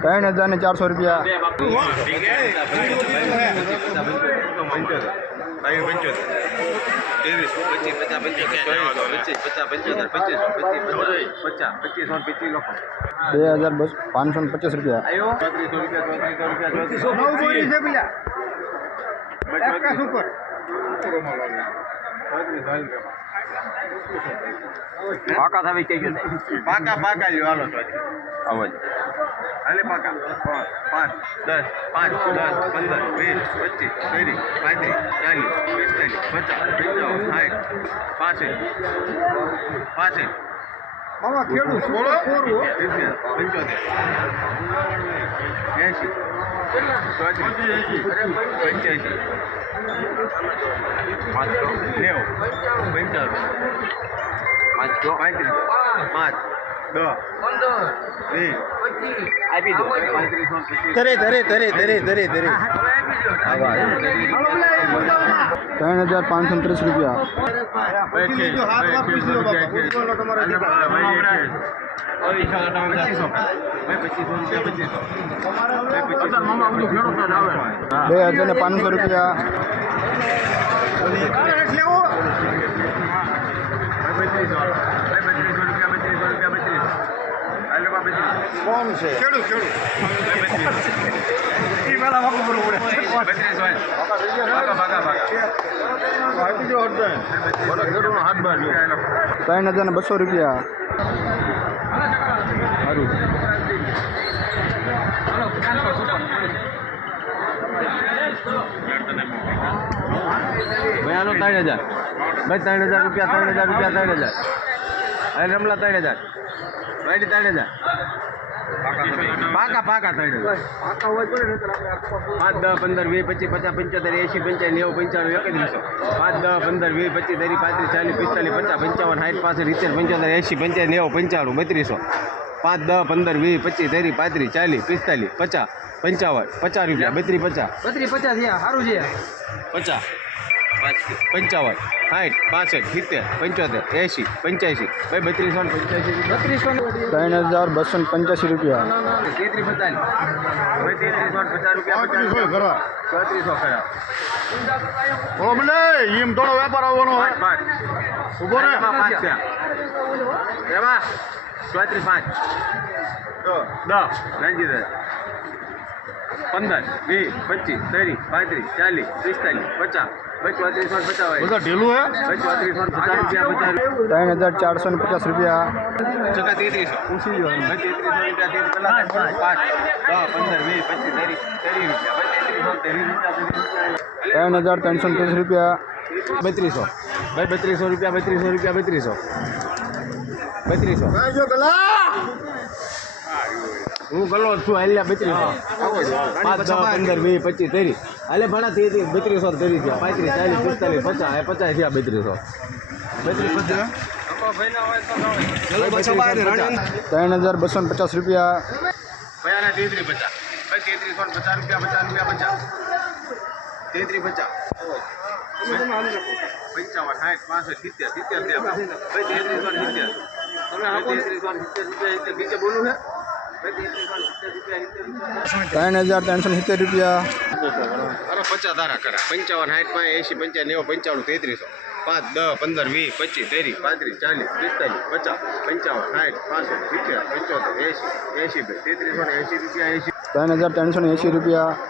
ત્રણ હજાર ને ચારસો રૂપિયા બે હજાર બસ પાંચસો ને પચાસ રૂપિયા પાકા થવી કઈ ગયો પાકા પાકા લ્યો હાલો તો. અવાજ હાલે પાકા. પાંચ દસ પાંચ દસ પંદર વીસ પચીસ ત્રીસ પાંત્રીસ ચાલીસ પિસ્તાલીસ પચાસ પંચાવન સાઠ પાસઠ પાસઠ. બોલો. સિત્તેર પંચોતેર એંશી. પંચ્યાસી નેવું પંચાણું પાંચ પાંત્રીસ પાંચ દસ વીસ આપી દો ધરે ધરે ધરે ધરે ધરે ધરે. ત્રણ હજાર પાંચસો ને ત્રીસ રૂપિયા. બે હજાર ને પાંચસો રૂપિયા. કોણ છે? ત્રણ હજાર ને બસો રૂપિયા. સારું. ભાઈ, આનો ત્રણ હજાર. ભાઈ, ત્રણ હજાર રૂપિયા, ત્રણ હજાર રૂપિયા, ત્રણ હજાર. હવે રમલા ત્રણ હજાર. ભાઈ ત્રણ હજાર. પાકા પાકા ત્રણ પાંચ દસ પંદર વીસ પચીસ પચાસ પંચોતેર એંશી પંચાવન નેવું પંચાણું એકત્રીસો. પાંચ દસ પંદર વીસ પચીસ ત્રીસ પાંત્રીસ ચાલીસ પિસ્તાલીસ પચાસ પંચાવન સાઠ પાસઠ સિત્તેર પંચોતેર એસી પંચાવન નેવું પંચાણું બત્રીસો. પાંચ દસ પંદર વીસ પચીસ ત્રીસ પાંત્રીસ ચાલીસ પિસ્તાલીસ પચાસ પંચાવન પચાસ રૂપિયા બત્રીસ પચાસ. બત્રીસ પચાસ થયા સારું છે. પચાસ. પંચાવન સાઠ પાસઠ સિત્તેર પંચોતેર એંશી પંચ્યાસી ભાઈ બત્રીસો ને પંચ્યાસી બત્રીસો ને ત્રણ હજાર બસો ને પંચ્યાસી રૂપિયા. તેત્રીસ પચાસ ભાઈ તેત્રીસો ને પચાસ રૂપિયા પચાસ ચોત્રીસો ખરા. એમ થોડો વેપાર આવવાનો પાંચ પાંચ. ઊભો રહે. પાંચ એમાં? ચોત્રીસ પાંચ. દસ. રંજીત પંદર વીસ પચીસ ત્રીસ પાંત્રીસ ચાલીસ પિસ્તાલીસ પચાસ. ત્રણ હજાર ચારસો ને પચાસ રૂપિયા. ત્રણ હજાર ત્રણસો ને ત્રીસ રૂપિયા. બત્રીસો. ભાઈ બત્રીસો રૂપિયા બત્રીસો રૂપિયા બત્રીસો. બત્રીસો. હું ગલો છું હાલ્યા બત્રીસો. પાંચ છ પંદર વીસ પચીસ ત્રીસ હાલે ભણા તે બત્રીસો ત્રીસ થયા પાંત્રીસ ચાલીસ પિસ્તાલીસ પચાસ એ પચાસ થયા બત્રીસો. બત્રીસ પચાસ. ત્રણ હજાર બસો ને પચાસ રૂપિયા. તેત્રીસ પચાસ. ભાઈ તેત્રીસો ને પચાસ રૂપિયા પચાસ રૂપિયા પચાસ. તેત્રીસ પચાસ. પંચાવન સાઠ પાસઠ સિત્તેર સિત્તેર ભાઈ તેત્રીસો ને સિત્તેર. તમે તેત્રીસો ને સિત્તેર રૂપિયા બીજે બોલું છે ત્રણ હજાર ત્રણસો સિત્તેર રૂપિયા. અરે પચાસ ધારા કરા. પંચાવન સાઠ પાંચ એસી પંચાવન નેવું પંચાવન તેત્રીસો. પાંચ દસ પંદર વીસ પચીસ ત્રીસ પાંત્રીસ ચાલીસ પિસ્તાલીસ પચાસ પંચાવન સાઠ પાસઠ સિત્તેર પંચોતેર એસી એસી ભાઈ તેત્રીસો ને એસી રૂપિયા એસી ત્રણ હજાર ત્રણસો ને એસી રૂપિયા.